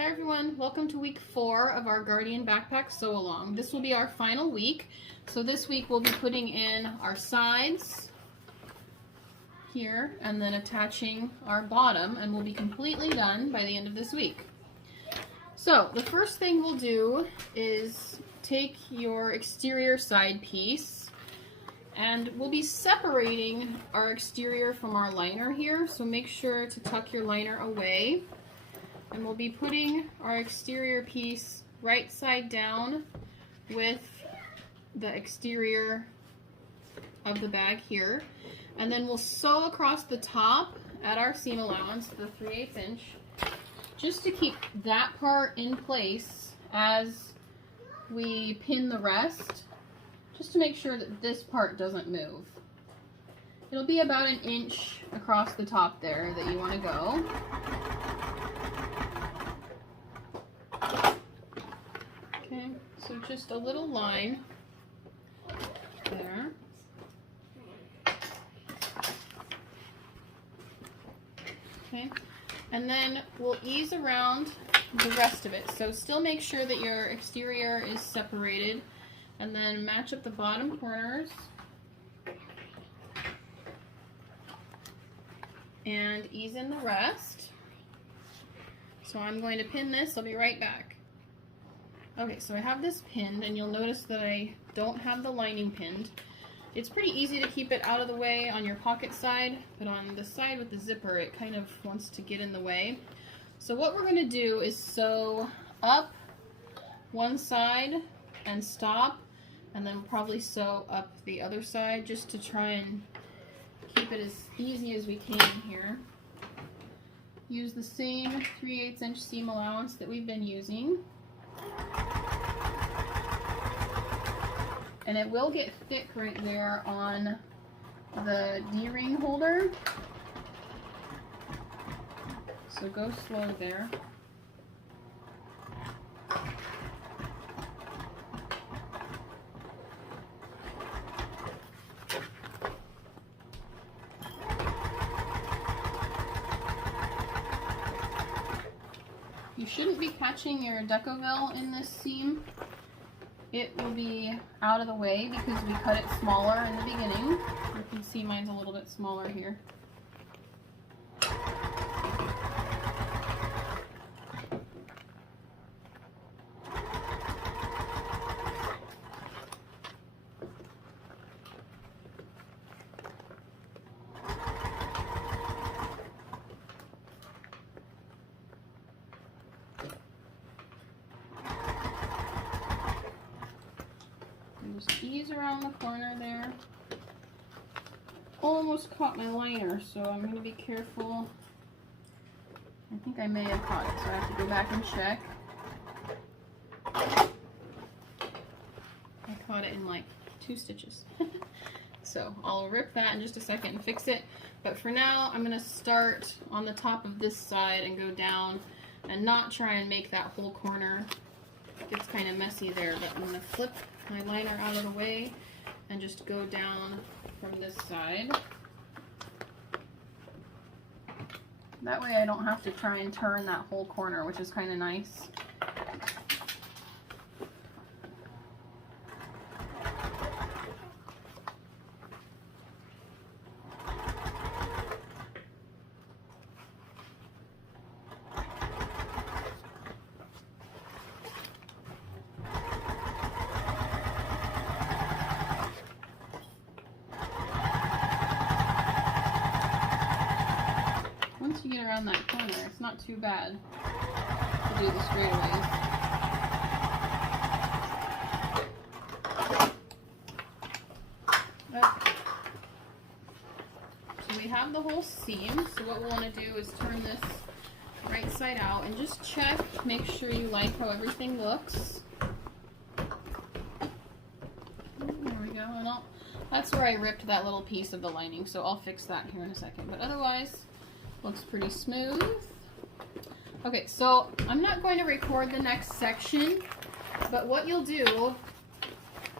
Hi everyone, welcome to week 4 of our Guardian Backpack Sew Along. This will be our final week. So this week we'll be putting in our sides here and then attaching our bottom, and we'll be completely done by the end of this week. So the first thing we'll do is take your exterior side piece, and we'll be separating our exterior from our liner here, so make sure to tuck your liner away. And we'll be putting our exterior piece right side down with the exterior of the bag here. And then we'll sew across the top at our seam allowance, the 3/8 inch, just to keep that part in place as we pin the rest, just to make sure that this part doesn't move. It'll be about 1 inch across the top there that you want to go. Okay, so just a little line there. Okay, and then we'll ease around the rest of it. So still make sure that your exterior is separated, and then match up the bottom corners. And ease in the rest. So I'm going to pin this. I'll be right back. Okay, so I have this pinned, and you'll notice that I don't have the lining pinned. It's pretty easy to keep it out of the way on your pocket side, but on the side with the zipper, it kind of wants to get in the way. So what we're going to do is sew up one side and stop, and then we'll probably sew up the other side just to try and keep it as easy as we can here. Use the same 3/8 inch seam allowance that we've been using. And it will get thick right there on the D-ring holder. So go slow there. You shouldn't be catching your Decoville in this seam. It will be out of the way because we cut it smaller in the beginning. You can see mine's a little bit smaller here. Just ease around the corner there. Almost caught my liner, so I'm going to be careful. I think I may have caught it, so I have to go back and check. I caught it in like 2 stitches. So I'll rip that in just a second and fix it. But for now, I'm going to start on the top of this side and go down and not try and make that whole corner. It gets kind of messy there, but I'm going to flip my liner out of the way and just go down from this side. That way I don't have to try and turn that whole corner, which is kind of nice. Once you get around that corner, it's not too bad to do the straightaways. Okay. So we have the whole seam, so what we'll want to do is turn this right side out and just check, make sure you like how everything looks. There we go, and that's where I ripped that little piece of the lining, so I'll fix that here in a second, but otherwise looks pretty smooth. Okay, so I'm not going to record the next section, but what you'll do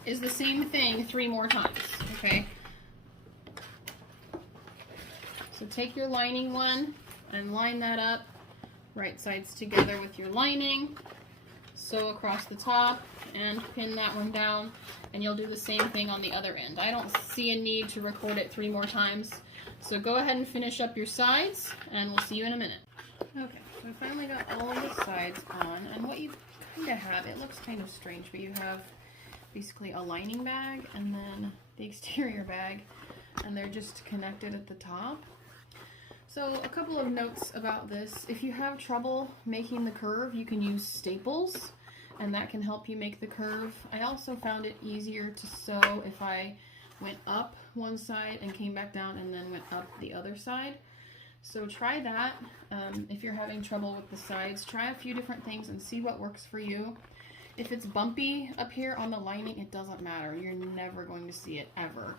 is the same thing 3 more times, okay? So take your lining one and line that up right sides together with your lining. Sew across the top and pin that one down, and you'll do the same thing on the other end. I don't see a need to record it 3 more times, so go ahead and finish up your sides, and we'll see you in a minute. Okay, so I finally got all of the sides on, and what you kind of have, it looks kind of strange, but you have basically a lining bag and then the exterior bag, and they're just connected at the top. So a couple of notes about this. If you have trouble making the curve, you can use staples, and that can help you make the curve. I also found it easier to sew if I went up one side and came back down and then went up the other side. So try that. If you're having trouble with the sides, try a few different things and see what works for you. If it's bumpy up here on the lining, it doesn't matter. You're never going to see it ever.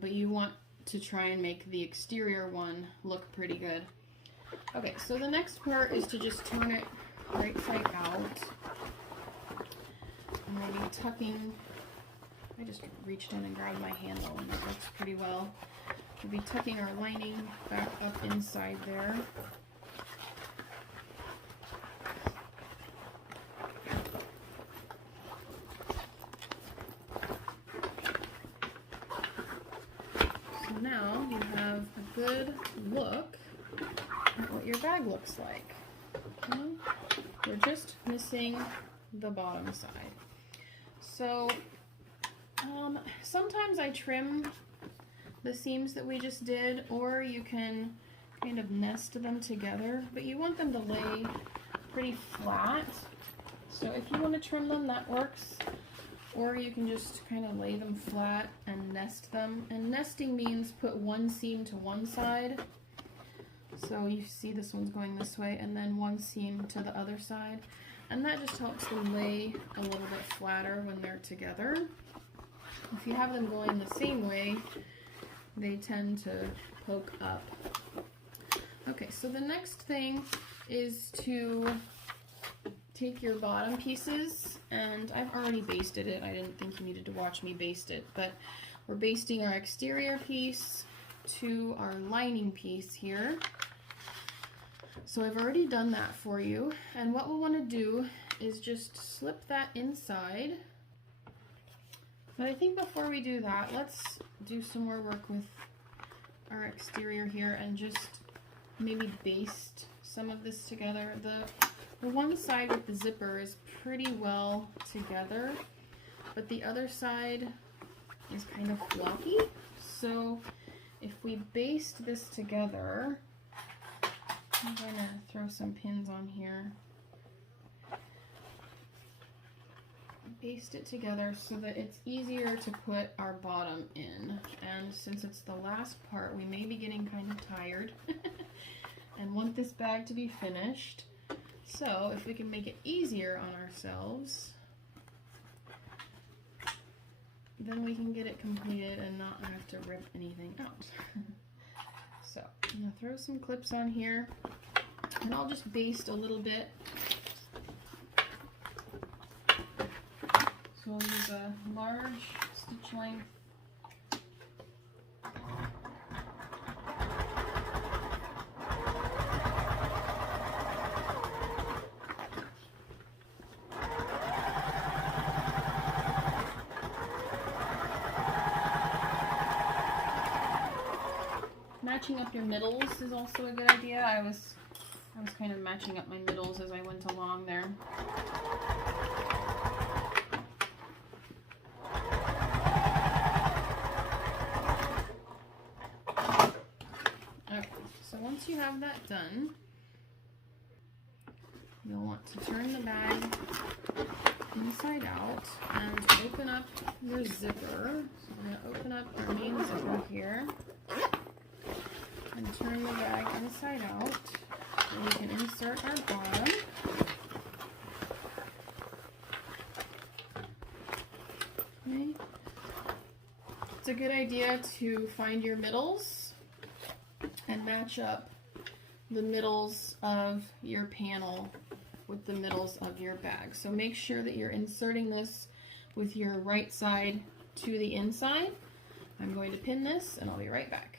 But you want to try and make the exterior one look pretty good. Okay, so the next part is to just turn it right side out. And maybe tucking, I just reached in and grabbed my handle and that works pretty well. We'll be tucking our lining back up inside there. Now you have a good look at what your bag looks like. Okay? We're just missing the bottom side. So sometimes I trim the seams that we just did, or you can kind of nest them together, but you want them to lay pretty flat. So if you want to trim them, that works. Or you can just kind of lay them flat and nest them. And nesting means put one seam to one side. So you see this one's going this way, and then one seam to the other side. And that just helps them lay a little bit flatter when they're together. If you have them going the same way, they tend to poke up. Okay, so the next thing is to take your bottom pieces, and I've already basted it. I didn't think you needed to watch me baste it, but we're basting our exterior piece to our lining piece here. So I've already done that for you, and what we'll want to do is just slip that inside. But I think before we do that, let's do some more work with our exterior here and just maybe baste some of this together. The one side with the zipper is pretty well together, but the other side is kind of floppy. So if we baste this together, I'm going to throw some pins on here. Baste it together so that it's easier to put our bottom in. And since it's the last part, we may be getting kind of tired and want this bag to be finished. So if we can make it easier on ourselves, then we can get it completed and not have to rip anything out. So I'm going to throw some clips on here, and I'll just baste a little bit. So we'll use a large stitch length. Matching up your middles is also a good idea. I was kind of matching up my middles as I went along there. Okay, so once you have that done, you'll want to turn the bag inside out and open up your zipper. So we're going to open up our main zipper here and turn the bag inside out, and we can insert our bottom. Okay. It's a good idea to find your middles and match up the middles of your panel with the middles of your bag. So make sure that you're inserting this with your right side to the inside. I'm going to pin this and I'll be right back.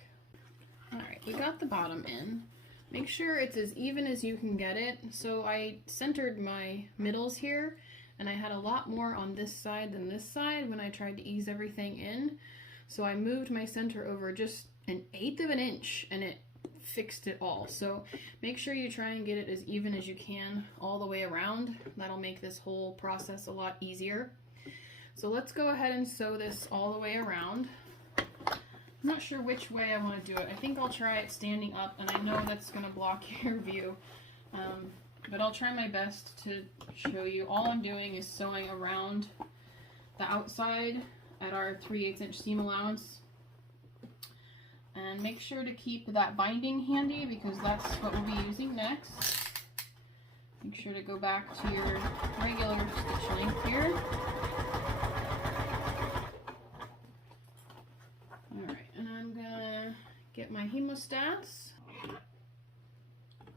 Alright, we got the bottom in. Make sure it's as even as you can get it. So I centered my middles here, and I had a lot more on this side than this side when I tried to ease everything in. So I moved my center over just 1/8 of an inch, and it fixed it all. So make sure you try and get it as even as you can all the way around. That'll make this whole process a lot easier. So let's go ahead and sew this all the way around. I'm not sure which way I want to do it. I think I'll try it standing up, and I know that's going to block your view, but I'll try my best to show you. All I'm doing is sewing around the outside at our 3/8 inch seam allowance. And make sure to keep that binding handy because that's what we'll be using next. Make sure to go back to your regular stitch length here. Alright, and I'm gonna get my hemostats.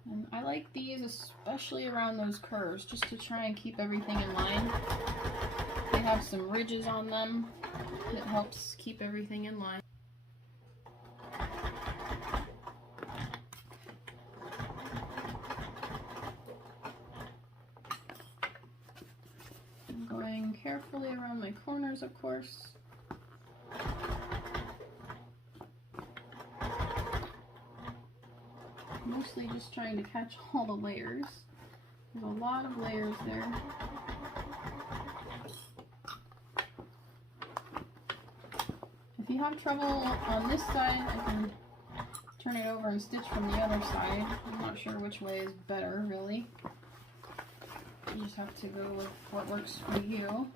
And I like these especially around those curves just to try and keep everything in line. They have some ridges on them that helps keep everything in line. I'm going carefully around my corners, of course. Mostly just trying to catch all the layers. There's a lot of layers there. If you have trouble on this side, I can turn it over and stitch from the other side. I'm not sure which way is better, really. You just have to go with what works for you.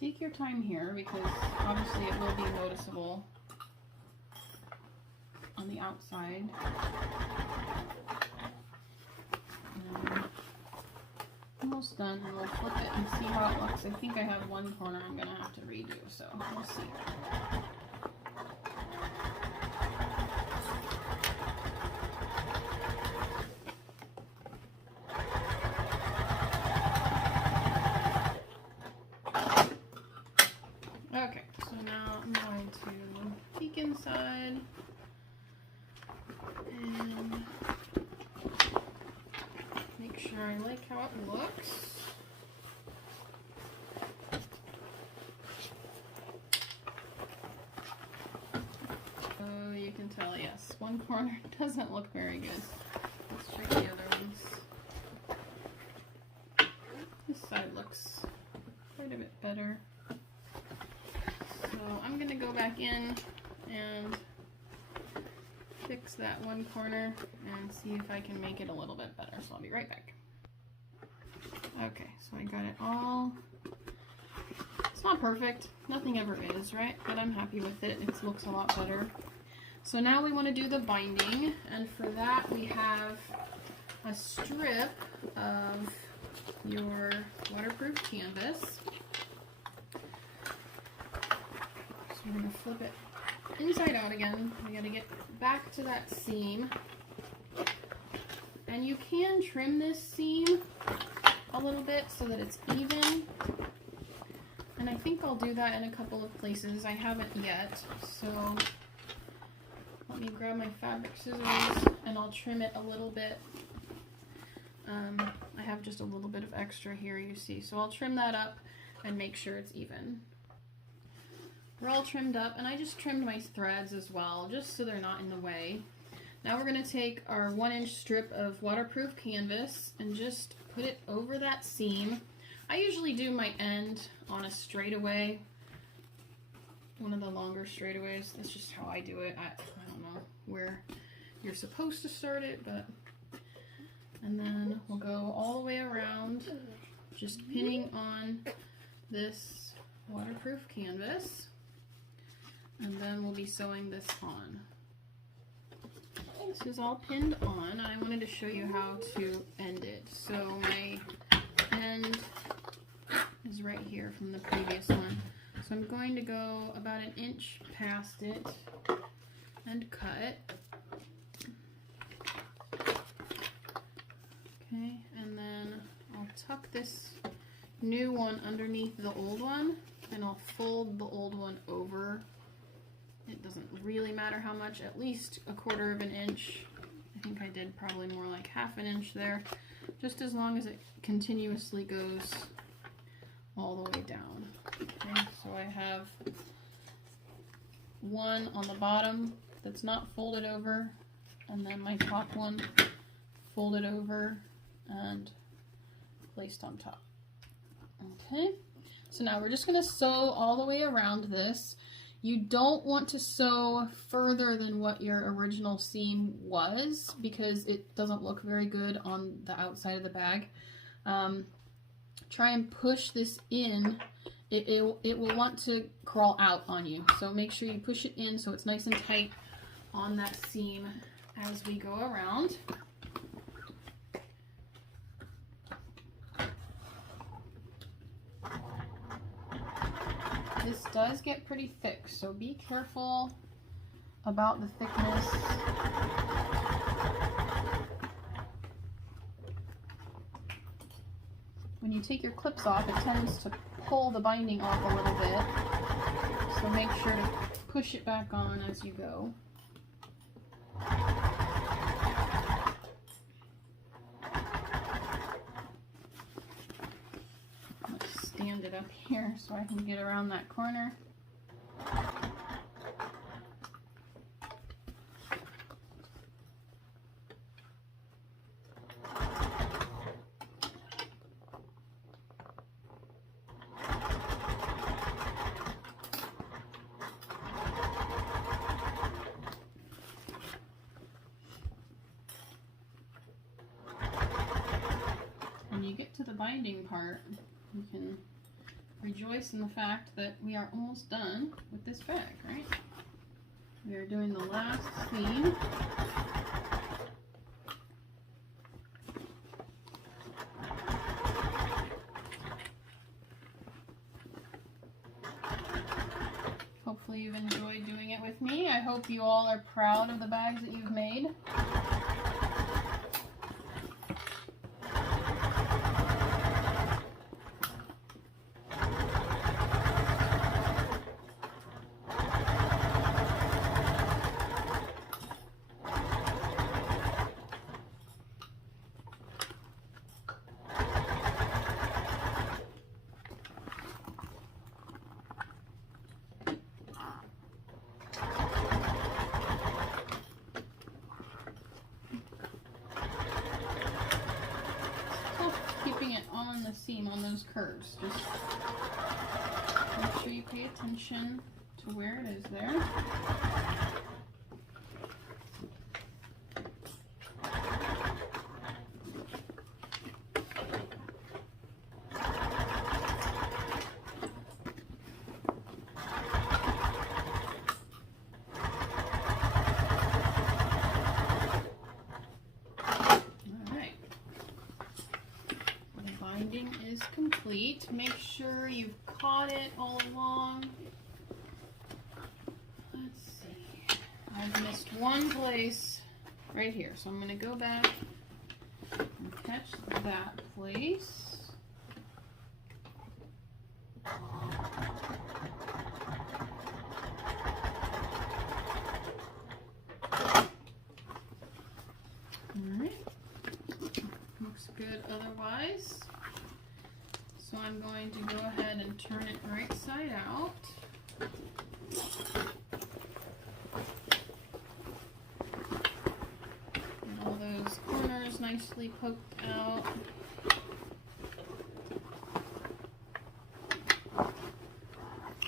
Take your time here because obviously it will be noticeable on the outside. Almost done, and we'll flip it and see how it looks. I think I have one corner I'm going to have to redo, so we'll see. Okay, so now I'm going to peek inside and make sure I like how it looks. Oh, you can tell, yes, one corner doesn't look very good. Let's check the other ones. This side looks quite a bit better. So I'm going to go back in and fix that one corner and see if I can make it a little bit better. So I'll be right back. Okay, so I got it all. It's not perfect. Nothing ever is, right? But I'm happy with it. It looks a lot better. So now we want to do the binding, and for that we have a strip of your waterproof canvas. So we're going to flip it inside out again. We got to get back to that seam. And you can trim this seam a little bit so that it's even. And I think I'll do that in a couple of places. I haven't yet. So let me grab my fabric scissors and I'll trim it a little bit. I have just a little bit of extra here, you see. So I'll trim that up and make sure it's even. We're all trimmed up, and I just trimmed my threads as well, just so they're not in the way. Now we're going to take our 1-inch strip of waterproof canvas and just put it over that seam. I usually do my end on a straightaway, one of the longer straightaways. That's just how I do it. I don't know where you're supposed to start it, but... And then we'll go all the way around, just pinning on this waterproof canvas. And then we'll be sewing this on. This is all pinned on, and I wanted to show you how to end it. So my end is right here from the previous one. So I'm going to go about 1 inch past it and cut. Okay, and then I'll tuck this new one underneath the old one, and I'll fold the old one over. It doesn't really matter how much, at least 1/4 of an inch. I think I did probably more like 1/2 inch there, just as long as it continuously goes all the way down. Okay, so I have one on the bottom that's not folded over, and then my top one folded over and placed on top. Okay, so now we're just going to sew all the way around this. You don't want to sew further than what your original seam was, because it doesn't look very good on the outside of the bag. Try and push this in. It will want to crawl out on you, so make sure you push it in so it's nice and tight on that seam as we go around. This does get pretty thick, so be careful about the thickness. When you take your clips off, it tends to pull the binding off a little bit, so make sure to push it back on as you go. Stand it up here so I can get around that corner. When you get to the binding part, you can rejoice in the fact that we are almost done with this bag, right? We are doing the last seam. Hopefully you've enjoyed doing it with me. I hope you all are proud of the bags that you've made. On the seam, on those curves, just make sure you pay attention to where it is there. Is complete. Make sure you've caught it all along. Let's see. I've missed one place right here, so I'm going to go back and catch that place. Alright. Looks good otherwise. So I'm going to go ahead and turn it right side out. Get all those corners nicely poked out.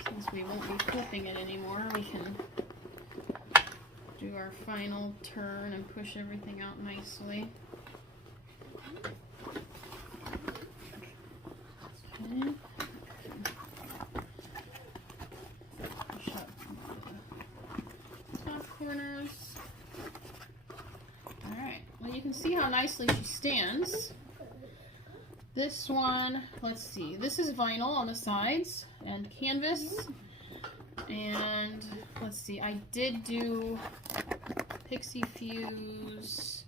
Since we won't be flipping it anymore, we can do our final turn and push everything out nicely. Okay. Push up the top corners. Alright, well you can see how nicely she stands. This one, let's see, this is vinyl on the sides and canvas. And let's see, I did do Pixie Fuse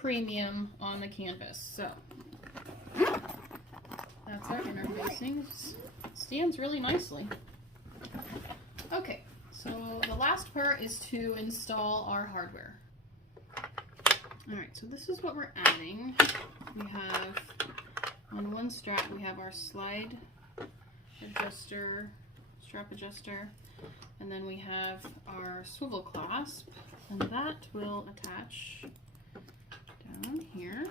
Premium on the canvas. So that's our interfacing. Stands really nicely. Okay, so the last part is to install our hardware. Alright, so this is what we're adding. We have, on one strap, we have our slide adjuster, strap adjuster, and then we have our swivel clasp, and that will attach down here,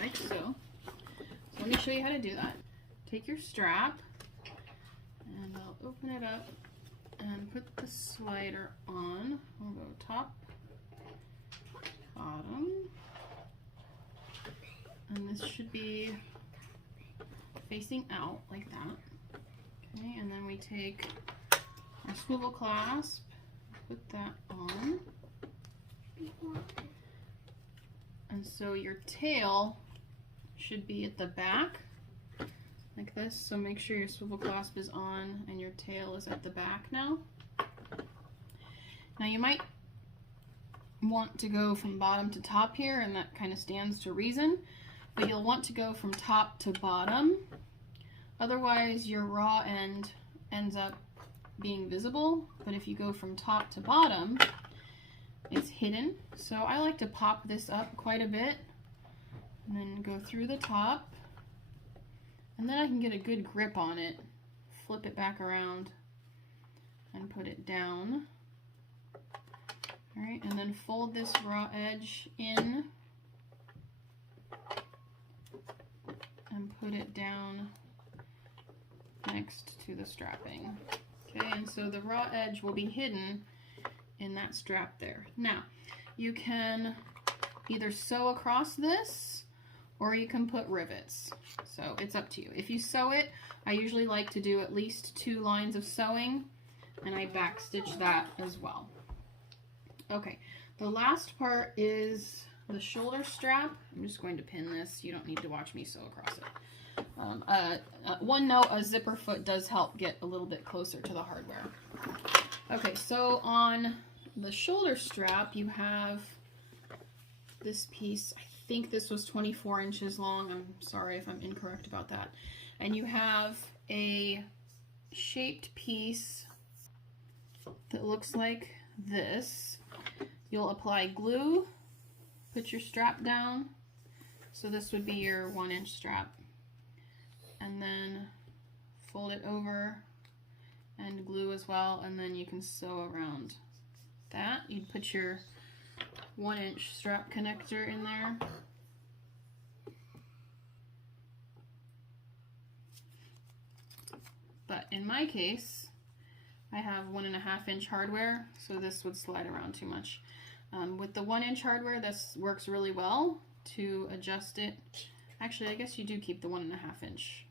like so. So let me show you how to do that. Take your strap, and I'll open it up and put the slider on. We'll go top, bottom, and this should be facing out like that. Okay, and then we take our swivel clasp, put that on, and so your tail should be at the back like this, so make sure your swivel clasp is on and your tail is at the back now. Now you might want to go from bottom to top here, and that kind of stands to reason, but you'll want to go from top to bottom, otherwise your raw end ends up being visible. But if you go from top to bottom, it's hidden. So I like to pop this up quite a bit and then go through the top, and then I can get a good grip on it, flip it back around and put it down. Alright, and then fold this raw edge in and put it down next to the strapping. Okay, and so the raw edge will be hidden in that strap there. Now, you can either sew across this or you can put rivets. So it's up to you. If you sew it, I usually like to do at least 2 lines of sewing, and I backstitch that as well. Okay, the last part is the shoulder strap. I'm just going to pin this. You don't need to watch me sew across it. One note, a zipper foot does help get a little bit closer to the hardware. Okay, so on the shoulder strap, you have this piece. I think this was 24 inches long. I'm sorry if I'm incorrect about that. And you have a shaped piece that looks like this. You'll apply glue, put your strap down. So this would be your 1-inch strap. And then fold it over and glue as well, and then you can sew around that. You'd put your 1-inch strap connector in there. But in my case, I have 1.5-inch hardware, so this would slide around too much. With the 1-inch hardware, this works really well to adjust it. Actually, I guess you do keep the 1.5-inch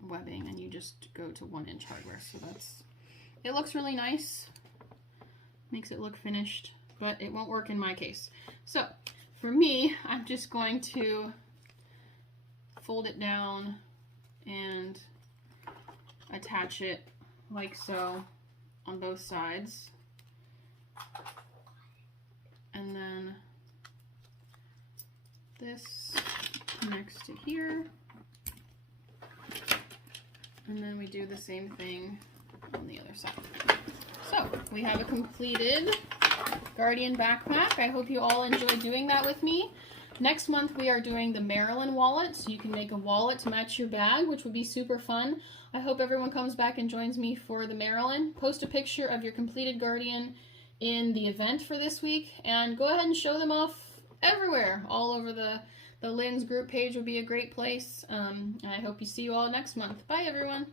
webbing, and you just go to 1-inch hardware. So it looks really nice, makes it look finished, but it won't work in my case. So for me, I'm just going to fold it down and attach it like so on both sides, and then this connects to here, and then we do the same thing on the other side. So we have a completed Guardian backpack. I hope you all enjoy doing that with me. Next month we are doing the Maryland wallet, so you can make a wallet to match your bag, which would be super fun. I hope everyone comes back and joins me for the Maryland. Post a picture of your completed Guardian in the event for this week, and go ahead and show them off everywhere. All over the Lynn's group page would be a great place. And I hope you see you all next month. Bye, everyone.